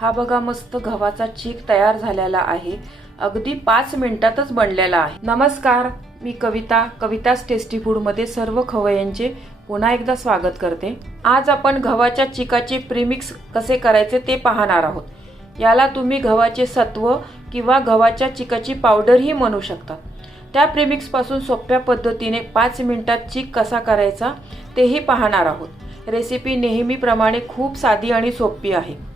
हा बघा मस्त गव्हाचा चीक तयार झालेला आहे. अगदी पाच मिनिटातच बनलेला आहे. नमस्कार मी कविता कविताच टेस्टी फूडमध्ये सर्व खवय्यांचे पुन्हा एकदा स्वागत करते. आज आपण गव्हाच्या चिकाचे प्रीमिक्स कसे करायचे ते पाहणार आहोत. याला तुम्ही गव्हाचे सत्व किंवा गव्हाच्या चिकाची पावडरही म्हणू शकता. त्या प्रीमिक्सपासून सोप्या पद्धतीने पाच मिनिटात चीक कसा करायचा तेही पाहणार आहोत. रेसिपी नेहमीप्रमाणे खूप साधी आणि सोपी आहे.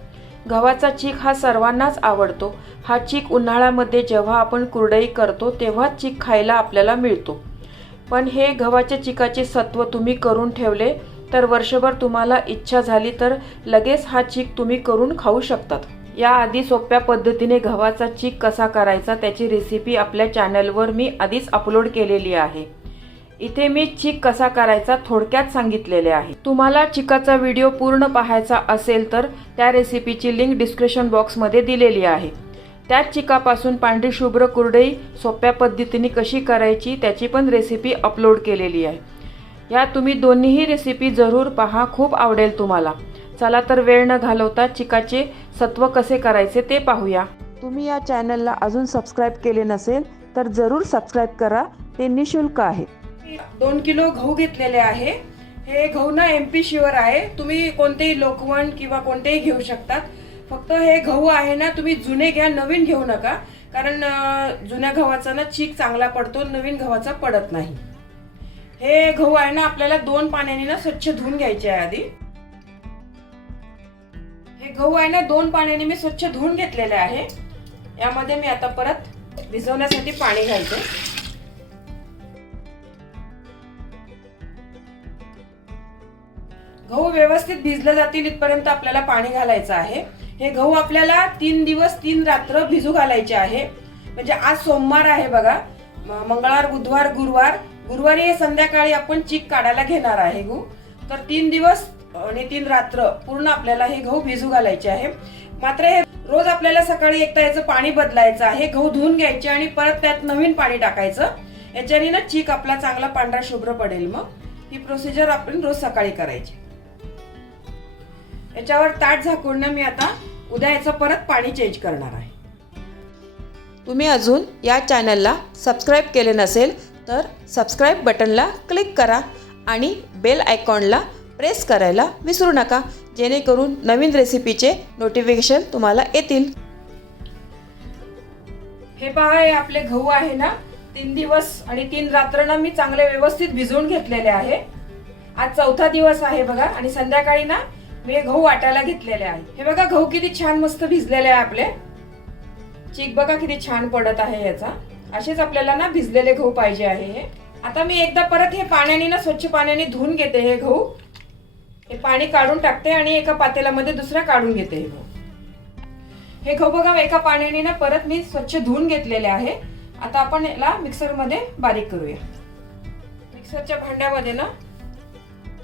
गव्हाचा चीक हा सर्वांनाच आवडतो. हा चीक उन्हाळ्यामध्ये जेव्हा आपण कुरडई करतो तेव्हाच चीक खायला आपल्याला मिळतो. पण हे गव्हाच्या चिकाचे सत्व तुम्ही करून ठेवले तर वर्षभर तुम्हाला इच्छा झाली तर लगेच हा चीक तुम्ही करून खाऊ शकतात. याआधी सोप्या पद्धतीने गव्हाचा चीक कसा करायचा त्याची रेसिपी आपल्या चॅनलवर मी आधीच अपलोड केलेली आहे. इथे मी चिक कसा करायचा थोडक्यात सांगितलेले आहे. तुम्हाला चिकाचा व्हिडिओ पूर्ण पाहायचा असेल तर त्या रेसिपीची लिंक डिस्क्रिप्शन बॉक्समध्ये दिलेली आहे. त्याच चिकापासून पांढरी शुभ्र कुरडई सोप्या पद्धतीने कशी करायची त्याची पण रेसिपी अपलोड केलेली आहे. या तुम्ही दोन्हीही रेसिपी जरूर पहा खूप आवडेल तुम्हाला. चला तर वेळ न घालवता चिकाचे सत्व कसे करायचे ते पाहूया. तुम्ही या चॅनलला अजून सबस्क्राईब केले नसेल तर जरूर सबस्क्राईब करा ते निशुल्क आहे. दोन किलो गहू घेतलेले आहे. हे गहू ना एम पी शिवर आहे. तुम्ही कोणतेही लोकवण किंवा कोणतेही घेऊ शकतात. फक्त हे गहू आहे ना तुम्ही जुने घ्या नवीन घेऊ नका. कारण जुन्या गव्हाचा ना चीक चांगला पडतो नवीन गव्हाचा पडत नाही. हे गहू आहे ना आपल्याला दोन पाण्याने ना स्वच्छ धुवून घ्यायचे आहे आधी. हे गहू आहे ना दोन पाण्याने मी स्वच्छ धुवून घेतलेले आहे. यामध्ये मी आता परत भिजवण्यासाठी पाणी घालते. गहू व्यवस्थित भिजले जातील इथपर्यंत आपल्याला पाणी घालायचं आहे. हे गहू आपल्याला तीन दिवस तीन रात्र भिजू घालायचे आहे. म्हणजे आज सोमवार आहे बघा. म- मंगळवार बुधवार गुरुवार. गुरुवारी संध्याकाळी आपण चीक काढायला घेणार आहे गहू. तर तीन दिवस आणि तीन रात्र पूर्ण आपल्याला हे गहू भिजू घालायचे आहे. मात्र हे रोज आपल्याला सकाळी एकदा याचं पाणी बदलायचं आहे. गहू धुवून घ्यायचे आणि परत त्यात नवीन पाणी टाकायचं. याच्याने ना चीक आपला चांगला पांढरा शुभ्र पडेल मग. ही प्रोसिजर आपण रोज सकाळी करायची. याच्यावर ताट झाकून मी आता उद्या याचं परत पाणी चेंज करणार आहे. तुम्ही अजून या चॅनलला सबस्क्राईब केले नसेल तर सबस्क्राईब बटनला क्लिक करा आणि बेल आयकॉनला प्रेस करायला विसरू नका. जेणेकरून नवीन रेसिपीचे नोटिफिकेशन तुम्हाला येतील. हे पहा हे आपले गहू आहे ना? तीन दिवस आणि तीन रात्र ना मी चांगले व्यवस्थित भिजवून घेतलेले आहे. आज चौथा दिवस आहे बघा आणि संध्याकाळी ना मी हे गहू वाटायला घेतलेले आहे. हे बघा गहू किती छान मस्त भिजलेले आहे आपले. चीक बघा किती छान पडत आहे याचा असेच आपल्याला ना भिजलेले गहू पाहिजे आहे हे. आता मी एकदा परत हे पाण्याने ना स्वच्छ पाण्याने धुवून घेते हे गहू. हे पाणी काढून टाकते आणि एका पातेल्यामध्ये दुसऱ्या काढून घेते हे गहू. हे गहू बघा एका पाण्याने ना परत मी स्वच्छ धुवून घेतलेले आहे. आता आपण याला मिक्सरमध्ये बारीक करूया. मिक्सरच्या भांड्यामध्ये ना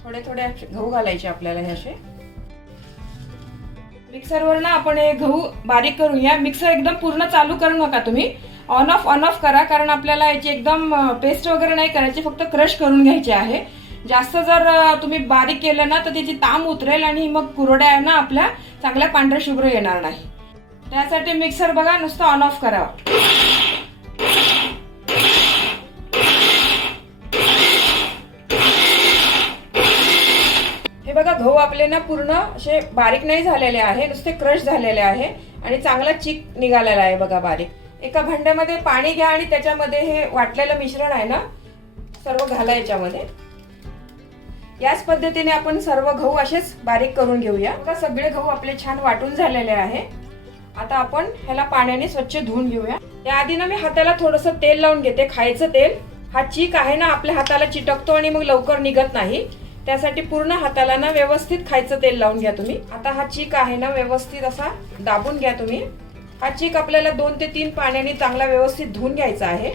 थोडे थोडे असे गहू घालायचे आपल्याला हे असे. मिक्सरवर ना आपण हे गहू बारीक करूया. मिक्सर एकदम पूर्ण चालू करू नका तुम्ही. ऑन ऑफ ऑन ऑफ करा कारण आपल्याला याची एकदम पेस्ट वगैरे नाही करायची फक्त क्रश करून घ्यायची आहे. जास्त जर तुम्ही बारीक केलं ना तर त्याची ताम उतरेल आणि मग कुरड्या आहे ना आपल्या चांगल्या पांढऱ्या शुभ्र येणार नाही. त्यासाठी मिक्सर बघा नुसतं ऑन ऑफ करावा. बघा गहू आपले ना पूर्ण असे बारीक नाही झालेले आहे नुसते क्रश झालेले आहे आणि चांगला चिक निघालेला आहे बघा बारीक. एका भांड्यामध्ये पाणी घ्या आणि त्याच्यामध्ये हे वाटलेलं मिश्रण आहे ना सर्व घाला याच्यामध्ये. याच पद्धतीने आपण सर्व गहू असेच बारीक करून घेऊया. बघा सगळे गहू आपले छान वाटून झालेले आहे. आता आपण ह्याला पाण्याने स्वच्छ धुवून घेऊया. त्याआधी ना मी हाताला थोडस तेल लावून घेते खायचं तेल. हा चीक आहे ना आपल्या हाताला चिटकतो आणि मग लवकर निघत नाही. त्यासाठी पूर्ण हाताला ना व्यवस्थित खायचं तेल लावून घ्या तुम्ही. आता हा चीक आहे ना व्यवस्थित असा दाबून घ्या तुम्ही. हा चीक आपल्याला दोन ते तीन पाण्याने चांगला व्यवस्थित धुवून घ्यायचा आहे.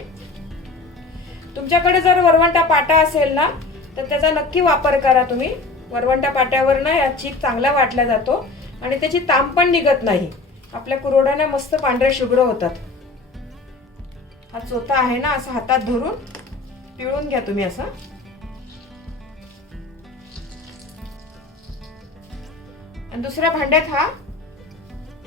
तुमच्याकडे जर वरवंटा पाटा असेल ना तर त्याचा नक्की वापर करा तुम्ही. वरवंटा पाट्यावर ना या चीक चांगला वाटला जातो आणि त्याची ताम पण निघत नाही. आपल्या कुरोड्याना मस्त पांढऱ्या शुभ्र होतात. हा चोथा आहे ना असा हातात धरून पिळून घ्या तुम्ही असं. आणि दुसऱ्या भांड्यात हा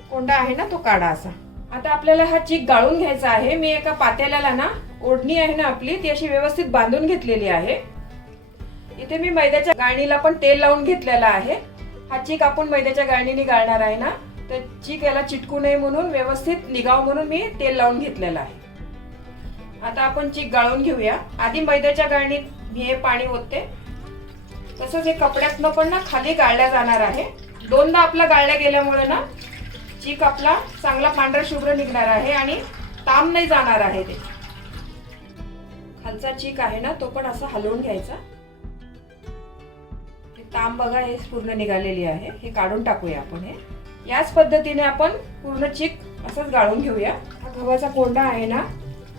कोंडा आहे ना तो काढा असा. आता आपल्याला हा चीक गाळून घ्यायचा आहे. मी एका पातेल्याला ना ओढणी आहे ना आपली ती अशी व्यवस्थित बांधून घेतलेली आहे. इथे मी मैद्याच्या गाळणीला पण तेल लावून घेतलेला आहे. हा चीक आपण मैद्याच्या गाळणीने गाळणार आहे ना तर चीक याला चिटकू नये म्हणून व्यवस्थित निगाव म्हणून मी तेल लावून घेतलेलं आहे. आता आपण चीक गाळून घेऊया. आधी मैद्याच्या गाळणीत मी हे पाणी ओतते. तसंच हे कपड्यातनं पण ना खाली गाळल्या जाणार आहे. दोनदा आपला गाळल्या गेल्यामुळे ना चीक आपला चांगला पांढरा शुभ्र निघणार आहे आणि ताम नाही जाणार आहे ते. खालचा चीक आहे ना तो पण असा हलवून घ्यायचा. ताम बघा हे पूर्ण निघालेली आहे. हे काढून टाकूया आपण हे. याच पद्धतीने आपण पूर्ण चीक असंच गाळून घेऊया. हा गव्हाचा कोंडा आहे ना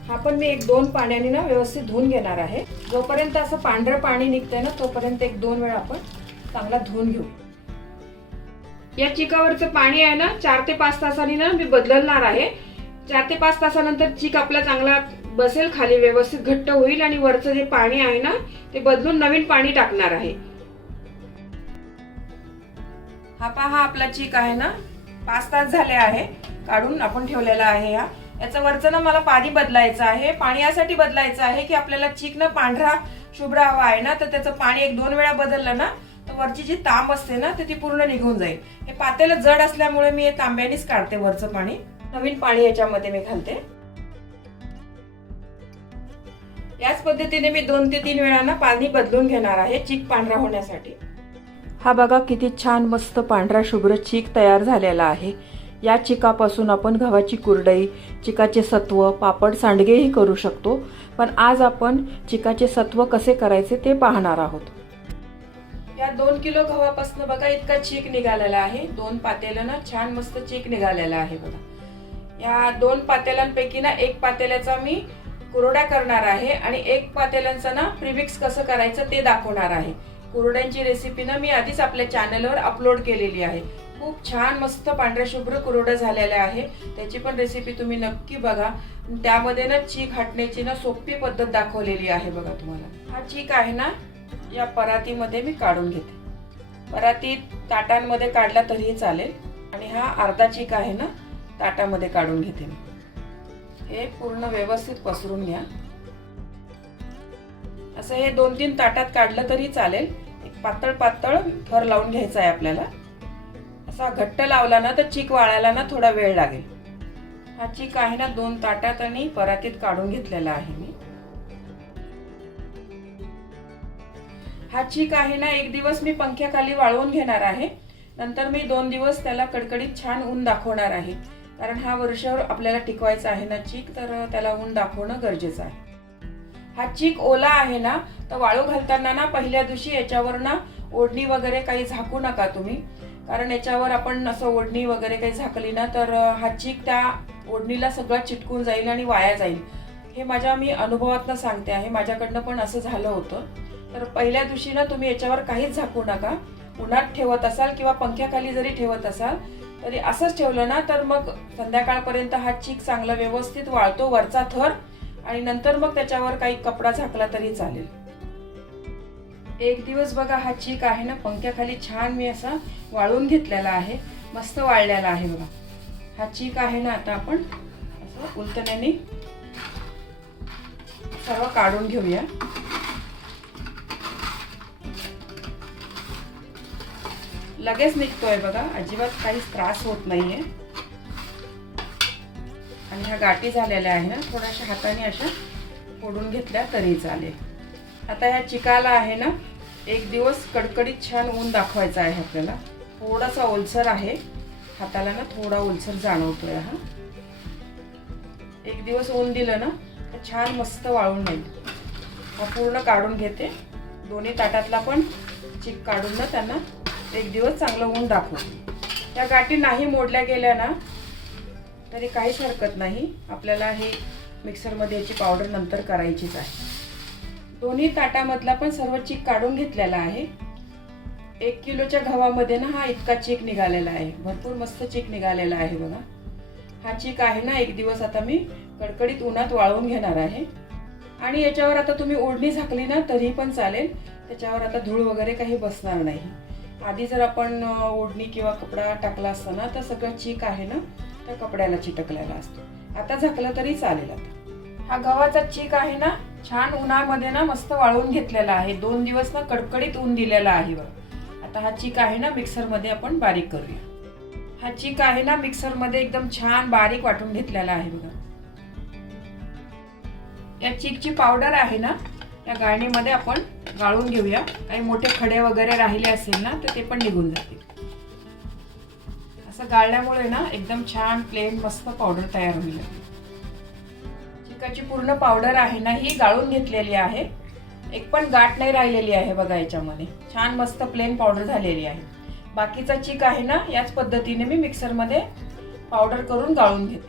हा पण मी एक दोन पाण्याने ना व्यवस्थित धुवून घेणार आहे. जोपर्यंत असं पांढरं पाणी निघतंय ना तोपर्यंत एक दोन वेळा आपण चांगला धुवून घेऊ. या चिकावरचं पाणी आहे ना चार ते पाच तासांनी ना मी बदलणार आहे. चार ते पाच तासानंतर चीक आपला चांगला बसेल खाली व्यवस्थित घट्ट होईल आणि वरचं जे पाणी आहे ना ते बदलून नवीन पाणी टाकणार आहे. हा पहा हा आपला चीक आहे ना. पाच तास झाले आहे काढून आपण ठेवलेला आहे हा. याचं वरचं ना मला पाणी बदलायचं आहे. पाणी यासाठी बदलायचं आहे की आपल्याला चीक ना पांढरा शुभ्र हवा आहे ना तर त्याचं पाणी एक दोन वेळा बदललं ना वरची जी तांब असते ना ते ती पूर्ण निघून जाईल. हे पातेलं जड असल्यामुळे मी हे तांब्यानीच काढते वरचं पाणी. नवीन पाणी याच्यामध्ये मी घालते. याच पद्धतीने मी दोन ते तीन वेळा ना पाणी बदलून घेणार आहे चीक पांढरा होण्यासाठी. हा बघा किती छान मस्त पांढरा शुभ्र चीक तयार झालेला आहे. या चिकापासून आपण गव्हाची कुरडई चिकाचे सत्व पापड सांडगेही करू शकतो. पण आज आपण चिकाचे सत्व कसे करायचे ते पाहणार आहोत. या दोन किलो गव्हापासून बघा इतका चीक निघालेला आहे. दोन पातेलं ना छान मस्त चीक निघालेला आहे बघा. या दोन पातेल्यांपैकी ना एक पातेल्याचा मी कुरड्या करणार आहे आणि एक पातेल्यांचं ना प्रिमिक्स कसं करायचं ते दाखवणार आहे. कुरड्यांची रेसिपी ना मी आधीच आपल्या चॅनलवर अपलोड केलेली आहे. खूप छान मस्त पांढऱ्या शुभ्र कुरड्या झालेलं आहे. त्याची पण रेसिपी तुम्ही नक्की बघा. त्यामध्ये ना चीक हटण्याची ना सोपी पद्धत दाखवलेली आहे बघा तुम्हाला. हा चीक आहे ना या परातीमध्ये मी काढून घेते. परातीत ताटांमध्ये काढला तरीही चालेल. आणि हा अर्धा चीक आहे ना ताटामध्ये काढून घेते मी. हे पूर्ण व्यवस्थित पसरून घ्या. असं हे दोन तीन ताटात काढलं तरी चालेल. एक पातळ पातळ थर लावून घ्यायचा आहे आपल्याला. असा घट्ट लावला ना तर चीक वाळायला ना थोडा वेळ लागेल. हा चीक आहे ना दोन ताटात आणि परातीत काढून घेतलेला आहे मी. हा चीक आहे ना एक दिवस मी पंख्याखाली वाळवून घेणार आहे. नंतर मी दोन दिवस त्याला कडकडीत छान ऊन दाखवणार आहे. कारण हा वर्षावर आपल्याला टिकवायचा आहे ना चीक तर त्याला ऊन दाखवणं गरजेचं आहे. हा चीक ओला आहे ना तर वाळू घालताना ना पहिल्या दिवशी याच्यावर ना ओढणी वगैरे काही झाकू नका तुम्ही. कारण याच्यावर आपण असं ओढणी वगैरे काही झाकली ना तर हा चीक त्या ओढणीला सगळं चिटकून जाईल आणि वाया जाईल. हे माझ्या मी अनुभवातनं सांगते आहे. माझ्याकडनं पण असं झालं होतं. तर पहिल्या दिवशी ना तुम्ही याच्यावर काहीच झाकू नका. उन्हात ठेवत असाल किंवा पंख्याखाली जरी ठेवत असाल तरी असंच ठेवलं ना तर मग संध्याकाळपर्यंत हा चीक चांगला व्यवस्थित वाळतो वरचा थर आणि नंतर मग त्याच्यावर काही कपडा झाकला तरी चालेल. एक दिवस बघा हा चीक आहे ना पंख्याखाली छान मी असा वाळून घेतलेला आहे मस्त वाळलेला आहे बघा. हा चीक आहे ना आता आपण असं उलटण्याने सर्व काढून घेऊया. लगेच निघतोय बघा. अजिबात काहीच त्रास होत नाहीये. आणि ह्या गाठी झालेल्या आहे ना थोड्याशा हाताने अशा फोडून घेतल्या तरी चालेल. आता ह्या चिकाला आहे ना एक दिवस कडकडीत छान ऊन दाखवायचं आहे आपल्याला. थोडासा ओलसर आहे. हाताला ना थोडा ओलसर जाणवतोय हा. एक दिवस ऊन दिलं ना तर छान मस्त वाळून जाईल हा पूर्ण काढून घेते. दोन्ही ताटातला पण चिक काढून ना त्यांना एक दिवस चांगलं ऊन दाखवते त्या गाठी नाही मोडल्या गेल्या ना तरी काहीच हरकत नाही. आपल्याला हे मिक्सरमध्ये याची पावडर नंतर करायचीच आहे. दोन्ही ताटामधला पण सर्व चीक काढून घेतलेला आहे. एक किलोच्या गव्हामध्ये ना हा इतका चीक निघालेला आहे. भरपूर मस्त चीक निघालेला आहे बघा. हा चीक आहे ना एक दिवस आता मी कडकडीत उन्हात वाळवून घेणार आहे. आणि याच्यावर आता तुम्ही ओढणी झाकली ना तरी पण चालेल. त्याच्यावर आता धूळ वगैरे काही बसणार नाही. आधी जर आपण ओढणी किंवा कपडा टाकला असता ना तर सगळं चीक आहे ना त्या कपड्याला चिटकलेला असतो. आता झाकलं तरी चालेल आता. हा गव्हाचा चीक आहे ना छान उन्हामध्ये ना मस्त वाळवून घेतलेला आहे. दोन दिवस ना कडकडीत ऊन दिलेला आहे बघ. आता हा चीक आहे ना मिक्सरमध्ये आपण बारीक करूया. हा चीक आहे ना मिक्सरमध्ये एकदम छान बारीक वाटून घेतलेला आहे बघा. या चीकची पावडर आहे ना या गाळणीमध्ये आपण गाळून घेऊया. काही मोठे खडे वगैरे राहिले असेल ना तर ते पण निघून जातील. असं गाळल्यामुळे ना एकदम छान प्लेन मस्त पावडर तयार होईल. चिकाची पूर्ण पावडर आहे ना ही गाळून घेतलेली आहे. एक पण गाठ नाही राहिलेली आहे बघा याच्यामध्ये. छान मस्त प्लेन पावडर झालेली आहे. बाकीचा चीक आहे ना याच पद्धतीने मी मिक्सरमध्ये पावडर करून गाळून घेते.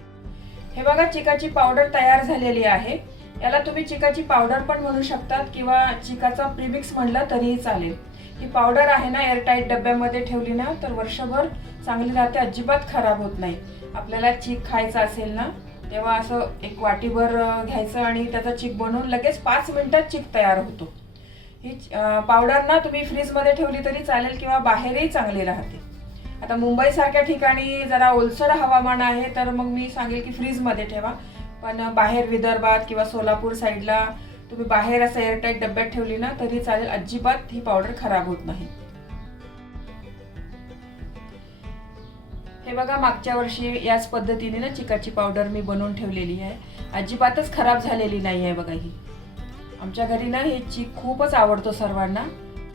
हे बघा चिकाची पावडर तयार झालेली आहे. याला तुम्ही चिकाची पावडर पण म्हणू शकतात किंवा चिकाचा प्रीमिक्स म्हणलं तरीही चालेल. ही पावडर आहे ना एअरटाईट डब्यामध्ये ठेवली ना तर वर्षभर चांगली राहते अजिबात खराब होत नाही. आपल्याला चीक खायचा असेल ना तेव्हा असं एक वाटीभर घ्यायचं आणि त्याचा चीक बनवून लगेच पाच मिनिटात चीक तयार होतो. ही पावडर ना तुम्ही फ्रीजमध्ये ठेवली तरी चालेल किंवा बाहेरही चांगली राहते. आता मुंबईसारख्या ठिकाणी जरा ओलसर हवामान आहे तर मग मी सांगेल की फ्रीजमध्ये ठेवा. पण बाहेर विदर्भात किंवा सोलापूर साईडला तुम्ही बाहेर असं एअरटाईट डब्यात ठेवली ना तरी चालेल. अजिबात ही पावडर खराब होत नाही. हे बघा मागच्या वर्षी याच पद्धतीने ना चिकाची पावडर मी बनवून ठेवलेली आहे. अजिबातच खराब झालेली नाही आहे बघा ही. आमच्या घरी ना हे चीक खूपच आवडतो सर्वांना.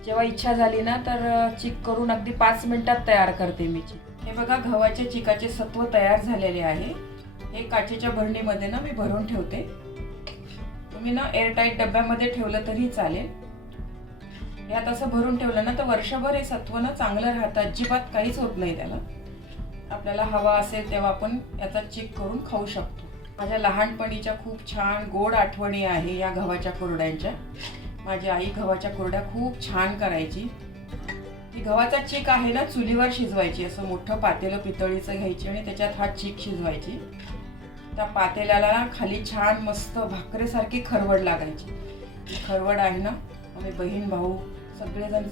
जेव्हा इच्छा झाली ना तर चीक करून अगदी पाच मिनिटात तयार करते मी चीक. हे बघा गव्हाचे चिकाचे सत्व तयार झालेले आहे. हे काचेच्या भरणीमध्ये ना मी भरून ठेवते. तुम्ही ना एअरटाईट डब्यामध्ये ठेवलं तरी चालेल. यात असं भरून ठेवलं ना तर वर्षभर हे सत्व ना चांगलं राहतं. अजिबात काहीच होत नाही त्याला. आपल्याला हवा असेल तेव्हा आपण याचा चेक करून खाऊ शकतो. माझ्या लहानपणीच्या खूप छान गोड आठवणी आहे या गव्हाच्या कुरड्यांच्या. माझी आई गव्हाच्या कुरड्या खूप छान करायची. ती गव्हाचा चीक आहे ना चुलीवर शिजवायची. असं मोठं पातेलं पितळीचं घ्यायची आणि त्याच्यात हा चीक शिजवायची. त्या पातेल्याला ना खाली छान मस्त भाकरेसारखी खरवड लागायची. खरवड आहे ना आम्ही बहीण भाऊ सगळेजण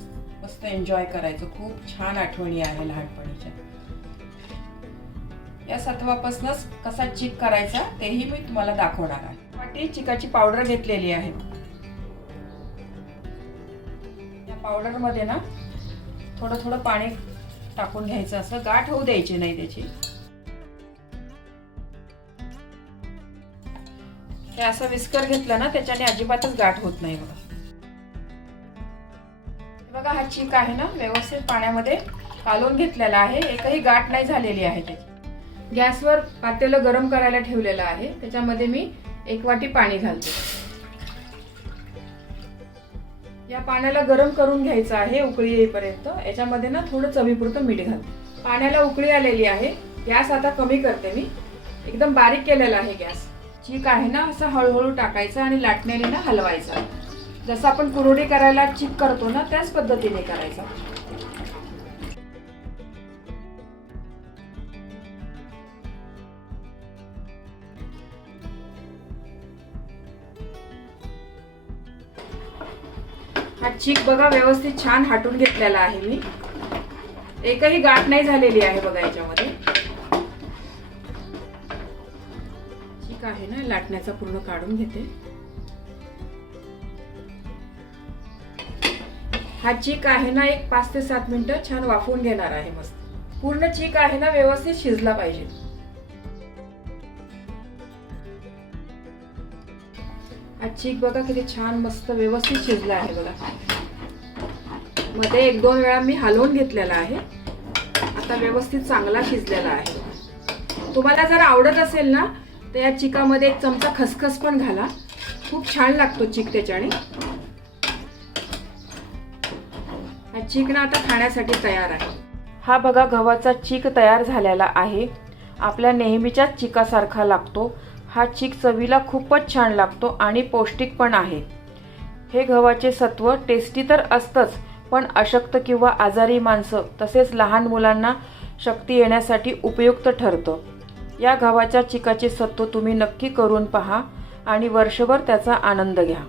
मस्त एन्जॉय करायचो. खूप छान आठवणी आहे लहानपणीच्या. या सत्वापासूनच कसा चिक करायचा तेही मी तुम्हाला दाखवणार आहे. वाटी चिकाची पावडर घेतलेली आहे. या पावडरमध्ये ना थोडं थोडं पाणी टाकून घ्यायचं असं. गाठ होऊ द्यायची नाही त्याची. हे असं विस्कर घेतलं ना त्याच्याने अजिबातच गाठ होत नाही बघा. बघा हा चीक आहे ना व्यवस्थित पाण्यामध्ये कालवून घेतलेला आहे. एकही गाठ नाही झालेली आहे त्याची. गॅसवर पातेलं गरम करायला ठेवलेलं आहे. त्याच्यामध्ये मी एक वाटी पाणी घालते. या पाण्याला गरम करून घ्यायचं आहे उकळी येईपर्यंत. याच्यामध्ये ना थोडं चवीपुरतं मीठ घालते. पाण्याला उकळी आलेली आहे. गॅस आता कमी करते मी. एकदम बारीक केलेला आहे गॅस. चीक आहे ना असं हळूहळू टाकायचं आणि लाटण्याने ना हलवायचं. जसं आपण कुरवडी करायला चीक करतो ना त्याच पद्धतीने करायचं. हा चीक बघा व्यवस्थित छान हाटून घेतलेला आहे मी. एकही गाठ नाही झालेली आहे बघा याच्यामध्ये. लाटण्याचा पूर्ण काढून घेते. हा चीक आहे ना एक पाच ते सात मिनिटं छान वाफवून घेणार आहे मस्त. पूर्ण चीक आहे ना व्यवस्थित शिजला पाहिजे. हा चीक बघा किती छान मस्त व्यवस्थित शिजला आहे बघा. मध्ये एक दोन वेळा मी हलवून घेतलेला आहे. आता व्यवस्थित चांगला शिजलेला आहे. तुम्हाला जर आवडत असेल ना तर या चिकामध्ये एक चमचा खसखस पण घाला. खूप छान लागतो चिक त्याच्याने. हा चिकणं आता खाण्यासाठी तयार आहे. हा बघा गव्हाचा चीक तयार झालेला आहे. आपल्या नेहमीच्याच चिकासारखा लागतो. हा चीक चवीला खूपच छान लागतो आणि पौष्टिक पण आहे. हे गव्हाचे सत्व टेस्टी तर असतंच पण अशक्त किंवा आजारी माणसं तसेच लहान मुलांना शक्ती येण्यासाठी उपयुक्त ठरतं. या गव्हाच्या चिकाचे सत्व तुम्ही नक्की करून पहा आणि वर्षभर त्याचा आनंद घ्या.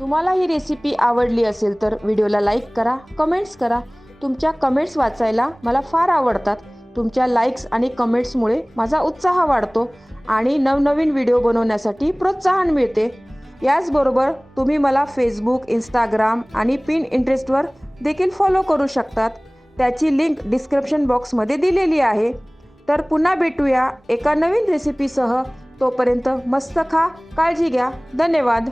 तुम्हाला ही रेसिपी आवडली असेल तर व्हिडिओला लाईक करा कमेंट्स करा. तुमच्या कमेंट्स वाचायला मला फार आवडतात. तुमच्या लाईक्स आणि कमेंट्समुळे माझा उत्साह वाढतो आणि नवनवीन व्हिडिओ बनवण्यासाठी प्रोत्साहन मिळते. याचबरोबर तुम्ही मला फेसबुक इंस्टाग्राम आणि पिन इंटरेस्टवर देखील फॉलो करू शकतात. त्याची लिंक डिस्क्रिप्शन बॉक्समध्ये दिलेली आहे. तर पुन्हा भेटूया एका नवीन रेसिपीसह तोपर्यंत मस्त खा काळजी घ्या. धन्यवाद.